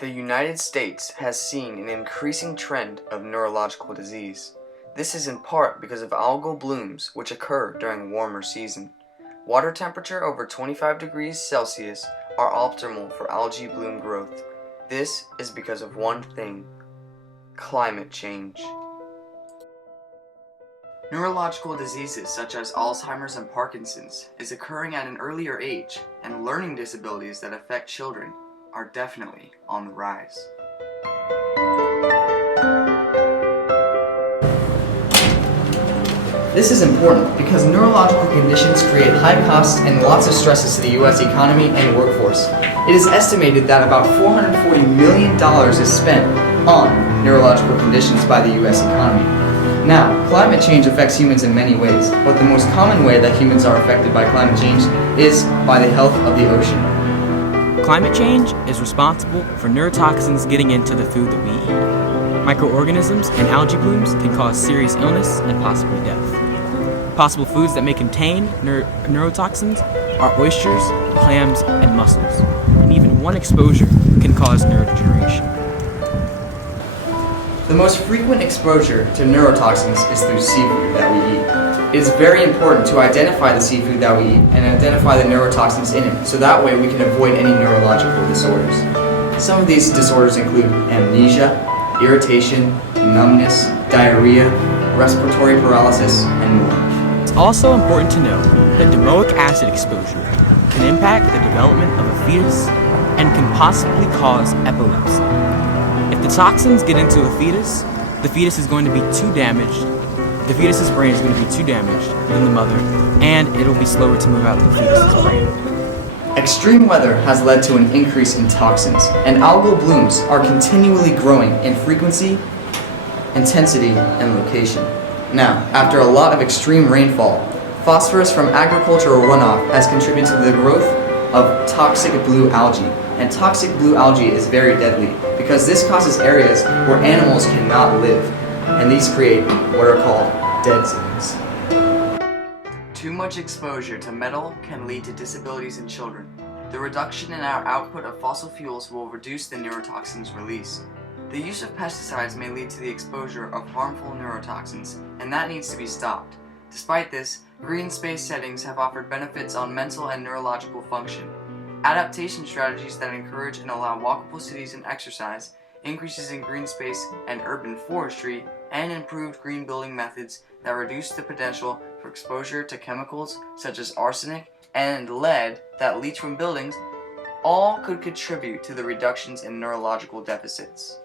The United States has seen an increasing trend of neurological disease. This is in part because of algal blooms which occur during warmer season. Water temperature over 25 degrees Celsius are optimal for algae bloom growth. This is because of one thing: climate change. Neurological diseases such as Alzheimer's and Parkinson's is occurring at an earlier age, and learning disabilities that affect children are definitely on the rise. This is important because neurological conditions create high costs and lots of stresses to the U.S. economy and workforce. It is estimated that about $440 million is spent on neurological conditions by the U.S. economy. Now, climate change affects humans in many ways, but the most common way that humans are affected by climate change is by the health of the ocean. Climate change is responsible for neurotoxins getting into the food that we eat. Microorganisms and algae blooms can cause serious illness and possibly death. Possible foods that may contain neurotoxins are oysters, clams, and mussels. And even one exposure can cause neurodegeneration. The most frequent exposure to neurotoxins is through seafood that we eat. It is very important to identify the seafood that we eat and identify the neurotoxins in it, so that way we can avoid any neurological disorders. Some of these disorders include amnesia, irritation, numbness, diarrhea, respiratory paralysis, and more. It's also important to know that domoic acid exposure can impact the development of a fetus and can possibly cause epilepsy. If the toxins get into a fetus, the fetus is going to be too damaged. The fetus's brain is going to be too damaged than the mother, and it'll be slower to move out of the fetus's brain. Extreme weather has led to an increase in toxins, and algal blooms are continually growing in frequency, intensity, and location. Now, after a lot of extreme rainfall, phosphorus from agricultural runoff has contributed to the growth of toxic blue algae. And toxic blue algae is very deadly because this causes areas where animals cannot live, and these create what are called dead zones. Too much exposure to metal can lead to disabilities in children. The reduction in our output of fossil fuels will reduce the neurotoxins released. The use of pesticides may lead to the exposure of harmful neurotoxins, and that needs to be stopped. Despite this, green space settings have offered benefits on mental and neurological function. Adaptation strategies that encourage and allow walkable cities and exercise, increases in green space and urban forestry, and improved green building methods that reduce the potential for exposure to chemicals such as arsenic and lead that leach from buildings, all could contribute to the reductions in neurological deficits.